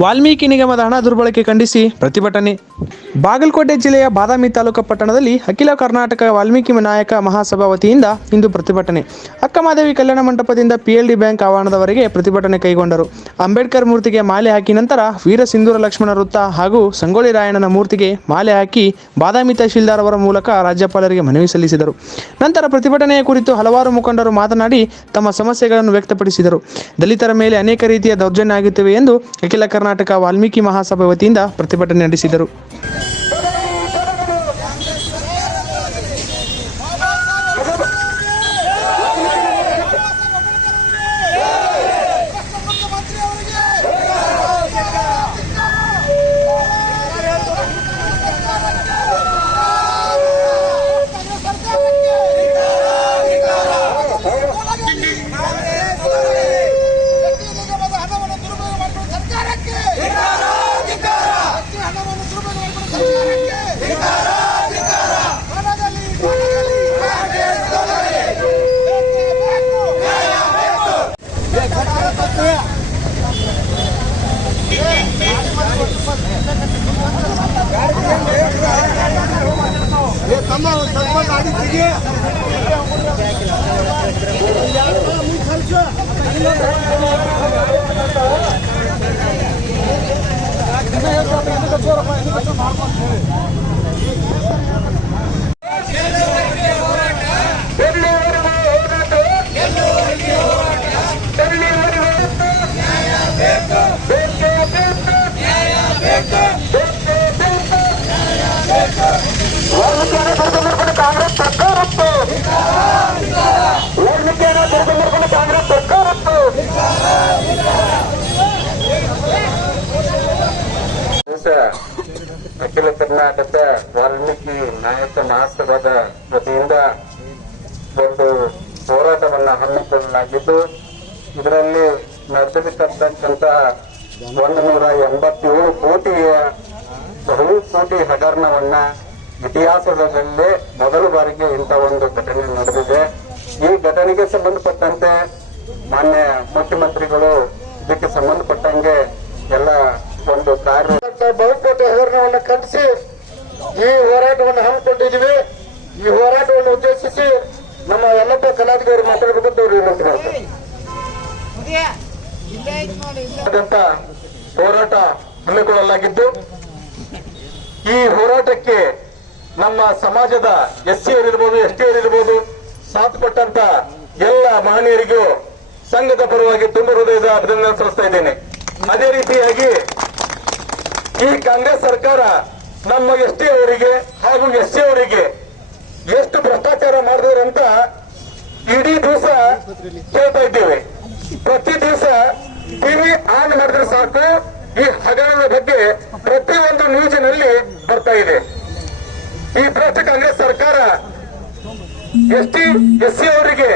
ವಾಲ್ಮೀಕಿ ನಿಗಮದ ಹಣ ದುರ್ಬಳಕೆ ಖಂಡಿಸಿ ಪ್ರತಿಭಟನೆ ಬಾಗಲಕೋಟೆ ಜಿಲ್ಲೆಯ ಬಾದಾಮಿ ತಾಲೂಕು ಪಟ್ಟಣದಲ್ಲಿ ಅಖಿಲ ಕರ್ನಾಟಕ ವಾಲ್ಮೀಕಿ ನಾಯಕ ಮಹಾಸಭಾ ವತಿಯಿಂದ ಇಂದು ಪ್ರತಿಭಟನೆ. ಅಕ್ಕಮಾದೇವಿ ಕಲ್ಯಾಣ ಮಂಟಪದಿಂದ ಪಿಎಲ್ಡಿ ಬ್ಯಾಂಕ್ ಆವರಣದವರೆಗೆ ಪ್ರತಿಭಟನೆ ಕೈಗೊಂಡರು. ಅಂಬೇಡ್ಕರ್ ಮೂರ್ತಿಗೆ ಮಾಲೆ ಹಾಕಿ ನಂತರ ವೀರ ಸಿಂಧೂರ ಲಕ್ಷ್ಮಣ ವೃತ್ತ ಹಾಗೂ ಸಂಗೊಳ್ಳಿ ರಾಯಣ್ಣನ ಮೂರ್ತಿಗೆ ಮಾಲೆ ಹಾಕಿ ಬಾದಾಮಿ ತಹಶೀಲ್ದಾರ್ ಅವರ ಮೂಲಕ ರಾಜ್ಯಪಾಲರಿಗೆ ಮನವಿ ಸಲ್ಲಿಸಿದರು. ನಂತರ ಪ್ರತಿಭಟನೆಯ ಕುರಿತು ಹಲವಾರು ಮುಖಂಡರು ಮಾತನಾಡಿ ತಮ್ಮ ಸಮಸ್ಯೆಗಳನ್ನು ವ್ಯಕ್ತಪಡಿಸಿದರು. ದಲಿತರ ಮೇಲೆ ಅನೇಕ ರೀತಿಯ ದೌರ್ಜನ್ಯ ಆಗುತ್ತಿವೆ ಎಂದು ಅಖಿಲ ಕರ್ನಾಟಕ ವಾಲ್ಮೀಕಿ ಮಹಾಸಭಾ ವತಿಯಿಂದ ಪ್ರತಿಭಟನೆ ನಡೆಸಿದರು. Yeah. ಮಾಡ್ಕೊಂಡು ದಿವಸ ಅಖಿಲ ಕರ್ನಾಟಕ ವಾಲ್ಮೀಕಿ ನಾಯಕ ಮಹಾಸಭಾದ ವತಿಯಿಂದ ಒಂದು ಹೋರಾಟವನ್ನ ಹಮ್ಮಿಕೊಳ್ಳಲಾಗಿದ್ದು, ಇದರಲ್ಲಿ ನಡೆದಿರತಕ್ಕಂತಹ ಒಂದು ನೂರ ಎಂಬತ್ತೇಳು ಕೋಟಿಯ ಬಹು ಕೋಟಿ ಹಗರಣವನ್ನ ಇತಿಹಾಸದಲ್ಲೇ ಮೊದಲ ಬಾರಿಗೆ ಇಂಥ ಒಂದು ಘಟನೆ ನಡೆದಿದೆ. ಈ ಘಟನೆಗೆ ಸಂಬಂಧಪಟ್ಟಂತೆ ಮಾನ್ಯ ಮುಖ್ಯಮಂತ್ರಿಗಳು ಇದಕ್ಕೆ ಸಂಬಂಧಪಟ್ಟಂಗೆ ಎಲ್ಲ ಒಂದು ಕಾರ್ಯ ಬಹುಕೋಟಿ ಹಗರಣವನ್ನು ಖಂಡಿಸಿ ಈ ಹೋರಾಟವನ್ನು ಹಮ್ಮಿಕೊಂಡಿದ್ದೀವಿ. ಈ ಹೋರಾಟವನ್ನು ಉದ್ದೇಶಿಸಿ ನಮ್ಮ ಎಲ್ಲಪ್ಪ ಕಲಾಧಿಕಾರಿ ಅವರು ವಿನಂತಿ ಮಾಡ್ತಾರೆ ಹೋರಾಟ ಹಮ್ಮಿಕೊಳ್ಳಲಾಗಿದ್ದು ಈ ಹೋರಾಟಕ್ಕೆ ನಮ್ಮ ಸಮಾಜದ ಎಸ್ ಸಿ ಇರ್ಬೋದು ಎಸ್ ಟಿ ಅವರಿರ್ಬೋದು ಸಾಥ್ ಕೊಟ್ಟಂತ ಎಲ್ಲ ಮಹನೀಯರಿಗೂ ಸಂಘದ ಪರವಾಗಿ ತುಂಬ ಹೃದಯದ ಅಭಿನಂದನೆ ಸಲ್ಲಿಸ್ತಾ ಇದ್ದೇನೆ. ಅದೇ ರೀತಿಯಾಗಿ ಈ ಕಾಂಗ್ರೆಸ್ ಸರ್ಕಾರ ನಮ್ಮ ಎಸ್ ಟಿ ಅವರಿಗೆ ಹಾಗೂ ಎಸ್ ಸಿ ಅವರಿಗೆ ಎಷ್ಟು ಭ್ರಷ್ಟಾಚಾರ ಮಾಡಿದ್ರೆ ಅಂತ ಇಡೀ ದಿವಸ ಕೇಳ್ತಾ ಇದ್ದೇವೆ. ಪ್ರತಿ ದಿವಸ ಟಿವಿ ಆನ್ ಮಾಡಿದ್ರೆ ಸಾಕು, ಈ ಹಗರಣದ ಬಗ್ಗೆ ಪ್ರತಿಯೊಂದು ನ್ಯೂಸಿನಲ್ಲಿ ಬರ್ತಾ ಇದೆ. ಈ ಭ್ರಷ್ಟ ಕಾಂಗ್ರೆಸ್ ಸರ್ಕಾರ ಎಸ್ ಟಿ, ಎಸ್ ಸಿ ಅವರಿಗೆ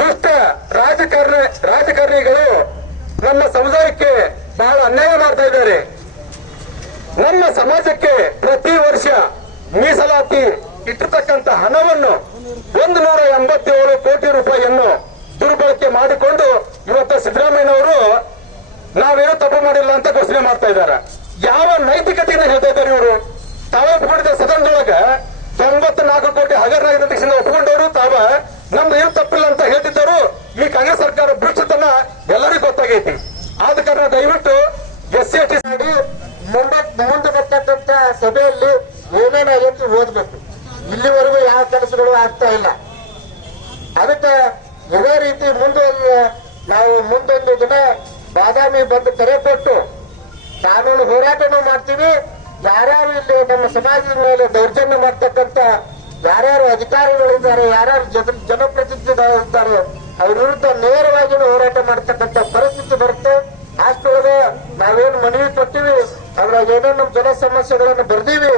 ದುಷ್ಟ ರಾಜಕಾರಣ, ರಾಜಕಾರಣಿಗಳು ನಮ್ಮ ಸಮುದಾಯಕ್ಕೆ ಬಹಳ ಅನ್ಯಾಯ ಮಾಡ್ತಾ ಇದ್ದಾರೆ. ನಮ್ಮ ಸಮಾಜಕ್ಕೆ ಪ್ರತಿ ವರ್ಷ ಮೀಸಲಾತಿ ಇಟ್ಟಿರ್ತಕ್ಕಂಥ ಹಣವನ್ನು ಒಂದು ನೂರ ಎಂಬತ್ತೇಳು ಕೋಟಿ ರೂಪಾಯಿಯನ್ನು ದುರ್ಬಳಕೆ ಮಾಡಿಕೊಂಡು ಇವತ್ತು ಸಿದ್ದರಾಮಯ್ಯನವರು ನಾವೇನು ತಪ್ಪು ಮಾಡಿಲ್ಲ ಅಂತ ಘೋಷಣೆ ಮಾಡ್ತಾ ಇದ್ದಾರೆ. ಯಾವ ನೈತಿಕತೆಯನ್ನು ಹೇಳ್ತಾ ಇದ್ದಾರೆ ಇವರು? ತಾವೇ ಒಪ್ಕೊಂಡಿದ್ದ ಸದನದೊಳಗ ತೊಂಬತ್ನಾಲ್ಕು ಕೋಟಿ ಹಗರಣ ತಕ್ಷಣ ಒಪ್ಕೊಂಡವರು ತಾವ ನಮ್ದು ಏನು ತಪ್ಪಿಲ್ಲ ಅಂತ ಹೇಳ್ತಿದ್ದರು. ಈ ಕಾಂಗ್ರೆಸ್ ಸರ್ಕಾರ ಭ್ರಷ್ಟತನ ಎಲ್ಲರಿಗೂ ಗೊತ್ತಾಗೈತಿ. ಆದ ಕಾರಣ ದಯವಿಟ್ಟು ಎಸ್ ಸಿ ಟಿ ಮುಂಬತ್ ಮುಂದೆ ಬರ್ತಕ್ಕಂತ ಏನೇನು ಏನೇನಾಗೈತಿ ಓದ್ಬೇಕು. ಇಲ್ಲಿವರೆಗೂ ಯಾವ ಕೆಲಸಗಳು ಆಗ್ತಾ ಇಲ್ಲ. ಅದಕ್ಕೆ ಇದೇ ರೀತಿ ಮುಂದೊಂದು, ನಾವು ಮುಂದೊಂದು ದಿನ ಬಾದಾಮಿ ಬಂದು ಕರೆ ಕೊಟ್ಟು ಕಾನೂನು ಹೋರಾಟನೂ ಮಾಡ್ತೀವಿ. ಯಾರ್ಯಾರು ಇಲ್ಲಿ ನಮ್ಮ ಸಮಾಜದ ಮೇಲೆ ದೌರ್ಜನ್ಯ ಮಾಡ್ತಕ್ಕಂತ ಯಾರ್ಯಾರು ಅಧಿಕಾರಿಗಳಿದ್ದಾರೆ, ಯಾರ್ಯಾರು ಜನ ಜನಪ್ರತಿನಿಧಿಗಳಿದ್ದಾರೆ, ಅವ್ರ ವಿರುದ್ಧ ನೇರವಾಗಿ ಹೋರಾಟ ಮಾಡ್ತಕ್ಕಂತ ಏನೇನು ನಮ್ಮ ಜನ ಸಮಸ್ಯೆಗಳನ್ನು ಬರ್ದೀವಿ